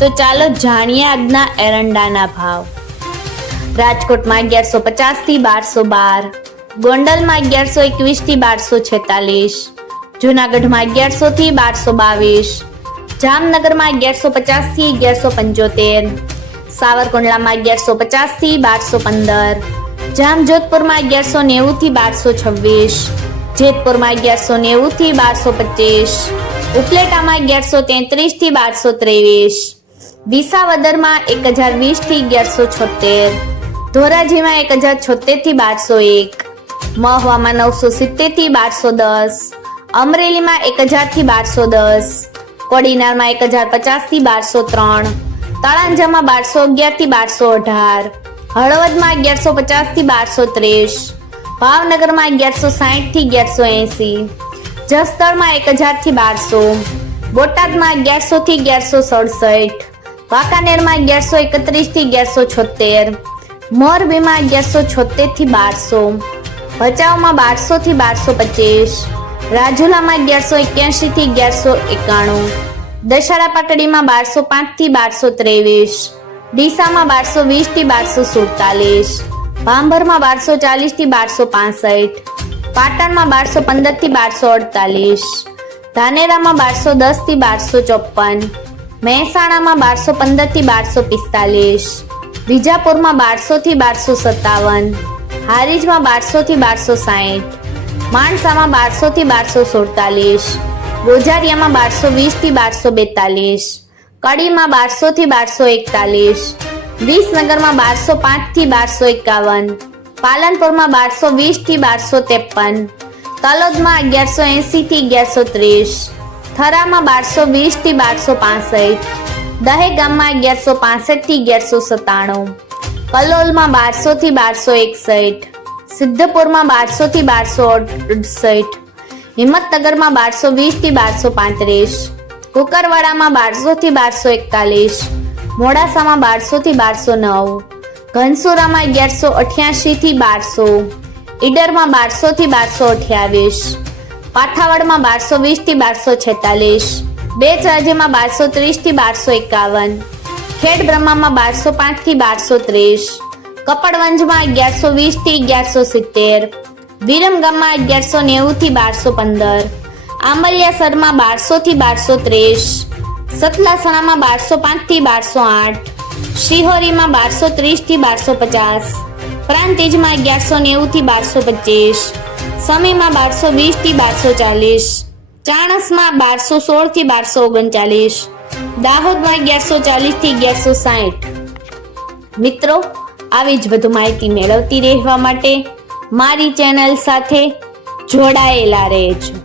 તો ચાલો જાણીએ આજના એરંડાના ભાવ. રાજકોટમાં અગિયારસો પચાસથી બારસો બાર, ગોંડલમાં અગિયારસો એકવીસથી બારસો છેતાલીસ, જુનાગઢમાં અગિયારસો થી બારસો બાવીસ, જામનગરમાં અગિયારસો પચાસથી અગિયારસો પંચોતેર, સાવરકુંડલામાં અગિયારસો પચાસથી બારસો પંદર, જામજોધપુરમાં અગિયારસો નેવું થી બારસો છવ્વીસ, જેતપુરમાં અગિયારસો નેવું થી બારસો પચીસ, ઉપલેટામાં અગિયારસો તેત્રીસથી બારસો ત્રેવીસ વિસાવદરમાં એક હજાર વીસથી અગિયારસો છોતેર. ધોરાજીમાં એક હજાર છોતેરથી બારસો એક. મહવામાં નવસો સિત્તેરથી બારસો દસ. અમરેલીમાં એક હજારથી બારસો દસ. કોડીનારમાં એક હજાર પચાસથી બારસો ત્રણ. તળાંજામાં બારસો અગિયારથી બારસો અઢાર. હળવદમાં અગિયારસો પચાસથી બારસો ત્રીસ. ભાવનગરમાં અગિયારસો સાહીઠથી અગિયારસો એંસી. જસદણમાં એક હજારથી બારસો. બોટાદમાં અગિયારસો થી અગિયારસો સડસઠ. વાંકાનેરમાં અગિયારસો એકત્રીસથી અગિયારસો છોતેર મોરબીમાં અગિયારસો છોતેરથી બારસો, ભચાઉમાં બારસો થી બારસો પચીસ, રાજુલામાં અગિયારસો એક્યાસી થી અગિયારસો એકાણું, દશેરા પાટડીમાં બારસો પાંચથી બારસો ત્રેવીસ, ડીસામાં બારસો વીસથી બારસો સુડતાલીસ, ભાંભરમાં બારસો ચાલીસથી બારસો પાસઠ, પાટણમાં બારસો પંદરથી બારસો અડતાલીસ, ધાનેરામાં બારસો દસથી બારસો ચોપન મહેસાણામાં બારસો પંદરથી બારસો પિસ્તાલીસ, વિજાપુરમાં બારસો થી બારસો સત્તાવન, હારીજમાં બારસો થી બારસો સાઠ માણસામાં બારસો થી બારસો સુડતાલીસ ગોજારિયામાં બારસો વીસથી બારસો બેતાલીસ, કડીમાં બારસો થી બારસો એકતાલીસ, વિસનગરમાં બારસો પાંચથી બારસો એકાવન, પાલનપુરમાં બારસો વીસથી બારસો ત્રેપન, તલોદમાં અગિયારસો એંસી થી અગિયારસો ત્રીસ થરામાં બારસો વીસથી બારસો પાસઠ, દહેગામમાં અગિયારસો પાસઠથી અગિયારસો સત્તાણું, કલોલમાં બારસો થી બારસો એકસઠ, સિદ્ધપુરમાં બારસો થી બારસો અડસઠ, હિંમતનગરમાં બારસો વીસથી બારસો પાંત્રીસ, કુકરવાડામાં બારસો થી બારસો એકતાલીસ, મોડાસામાં બારસો થી બારસો નવ, ઘનસુરામાં અગિયારસો અઠ્યાસી થી બારસો, ઈડરમાં બારસો થી બારસો અઠ્યાવીસ પાઠાવડમાં બારસો વીસથી બારસો છેતાલીસ બે રાજ્યમાં બારસો ત્રીસથી બારસો એકાવન ખેડ બ્રહ્મામાં બારસો પાંચથી બારસો ત્રીસ, કપડવંજમાં અગિયારસો વીસથી અગિયારસો સિત્તેર વિરમગામમાં અગિયારસો નેવું થી બારસો પંદર આંબલિયાસરમાં બારસો થી બારસો ત્રીસ, સતલાસણામાં બારસો પાંચથી બારસો આઠ, શિહોરીમાં બારસો ત્રીસથી બારસો પચાસ, પ્રાંતિજમાં અગિયારસો નેવું થી બારસો પચીસ સમીમાં બારસો વીસથી બારસો ચાલીસ. ચાણસમાં બારસો સોળથી બારસો ઓગણચાલીસ. દાહોદમાં અગિયારસો ચાલીસથી અગિયારસો સાહીઠ. મિત્રો, આવી જ વધુ માહિતી મેળવતી રહેવા માટે મારી ચેનલ સાથે જોડાયેલા રહેજો.